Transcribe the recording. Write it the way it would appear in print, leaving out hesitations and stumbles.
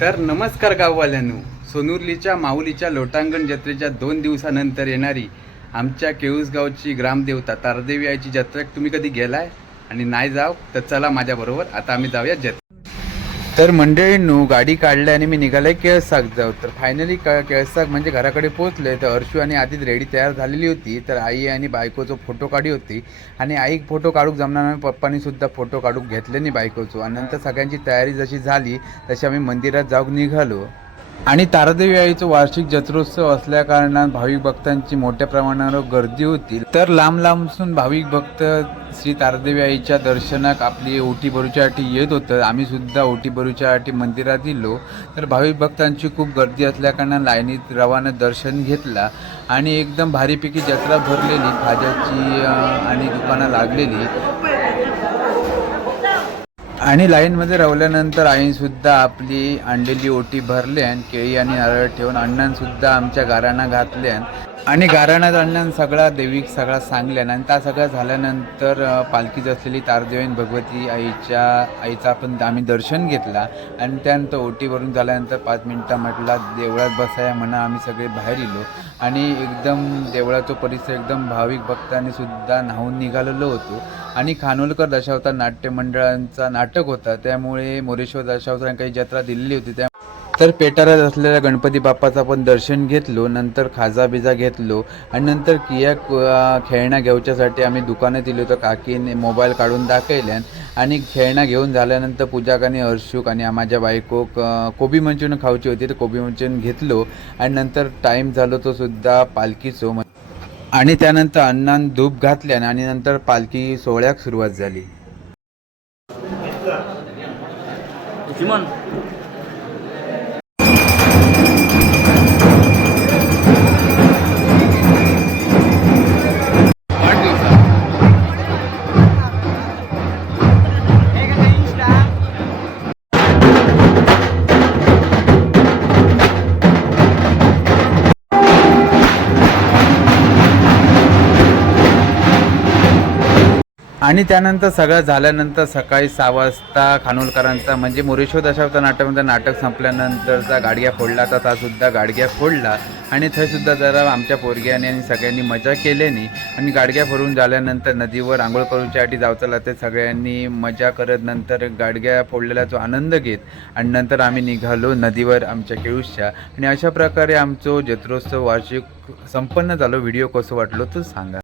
तर नमस्कार गाववाल्यांनो, सोनुर्लीच्या माऊलीच्या लोटांगण जत्रेच्या 2 दिवसानंतर येणारी आमच्या केळूसगावची ग्रामदेवता तारदेवी आईची जत्रा तुम्ही कधी गेलाय आणि नाही जाव तर चला माझ्याबरोबर. आता आम्ही जाऊया जत्रेत. तर मंडळींनो, गाडी काढल्या आणि मी निघालाय केळसाग जाऊ. तर फायनली केळसाग म्हणजे घराकडे पोहोचले. तर अर्शू आणि आधीच रेडी तयार झालेली होती. तर आई आणि बायकोचं फोटो काढी होती आणि आई फोटो काढूक जमणार नाही, पप्पांनी सुद्धा फोटो काढूक घेतले नाही बायकोचं. आणि नंतर सगळ्यांची तयारी जशी झाली तशी आम्ही मंदिरात जाऊन निघालो. आणि तारादेवी आईचं वार्षिक जत्रोत्सव असल्या कारणात भाविक भक्तांची मोठ्या प्रमाणावर गर्दी होती. तर लांब लांबसून भाविक भक्त श्री तारादेवी आईच्या दर्शनाक आपली ओटी भरूच्यासाठी येत होतं. आम्ही सुद्धा ओटी भरूच्यासाठी मंदिरात गेलो. तर भाविक भक्तांची खूप गर्दी असल्या कारणाने लाईनीत रवानं दर्शन घेतला आणि एकदम भारीपैकी जत्रा भरलेली, भाज्याची आणि दुकानं लागलेली. आणि लाईनमध्ये राहिल्यानंतर आईसुद्धा आपली आणलेली ओटी भरली आणि केळी आणि नारळ ठेवून अण्णांसुद्धा आमच्या गाराणा घातल्यान आणि गाराणात अण्णांना सगळा देवीक सगळा सांगल्यान. आणि त्या सगळं झाल्यानंतर पालखीत असलेली तारदेवी भगवती आईचं आपण आम्ही दर्शन घेतला. आणि त्यानंतर ओटी भरून झाल्यानंतर 5 मिनटं म्हटला देवळात बसाया म्हणा आम्ही सगळे बाहेर इलो. आणि एकदम देवळाचा परिसर एकदम भाविक भक्तांनी सुद्धा न्हावून निघालेलो होतो. आणि खानोलकर दशावतार नाट्य मंडळांचा नाटक होता, त्यामुळे मोरेश्वर दशावतारांनी काही जत्रा दिलेली होती. तर पेटारात असलेल्या गणपती बाप्पाचं पण दर्शन घेतलो. नंतर खाजा बिजा घेतलो आणि नंतर किया खेळण्या घेऊच्यासाठी आम्ही दुकानात दिलो. तर काकीने मोबाईल काढून दाखवल्यान आणि खेळण्या घेऊन झाल्यानंतर पूजाकाने हर्षूक आणि माझ्या बायकोक कोबी मंचुरियन खाऊची होती. तर कोबी मंचुरियन घेतलो आणि नंतर टाईम झालो तो सुद्धा पालखीचो. आणि त्यानंतर अण्णान धूप घातल्यान आणि नंतर पालखी सोहळ्याक सुरुवात झाली. आणि त्यानंतर सगळं झाल्यानंतर सकाळी 6 वाजता खानोलकरांचा म्हणजे मोरेश्वर दशावतार नाटकामध्ये नाटक संपल्यानंतरचा गाडग्या फोडला. तर तासुद्धा गाडग्या फोडला आणि थंयसुद्धा जरा आमच्या पोरग्याने आणि सगळ्यांनी मजा केल्यानी. आणि गाडग्या फोडून झाल्यानंतर नदीवर आंघोळ करूच्यासाठी जावचं लागते. सगळ्यांनी मजा करत नंतर गाडग्या फोडलेला जो आनंद घेत आणि नंतर आम्ही निघालो नदीवर आमच्या केळूसच्या. आणि अशा प्रकारे आमचं जत्रोत्सव वार्षिक संपन्न झालो. व्हिडिओ कसं वाटलो तर सांगा.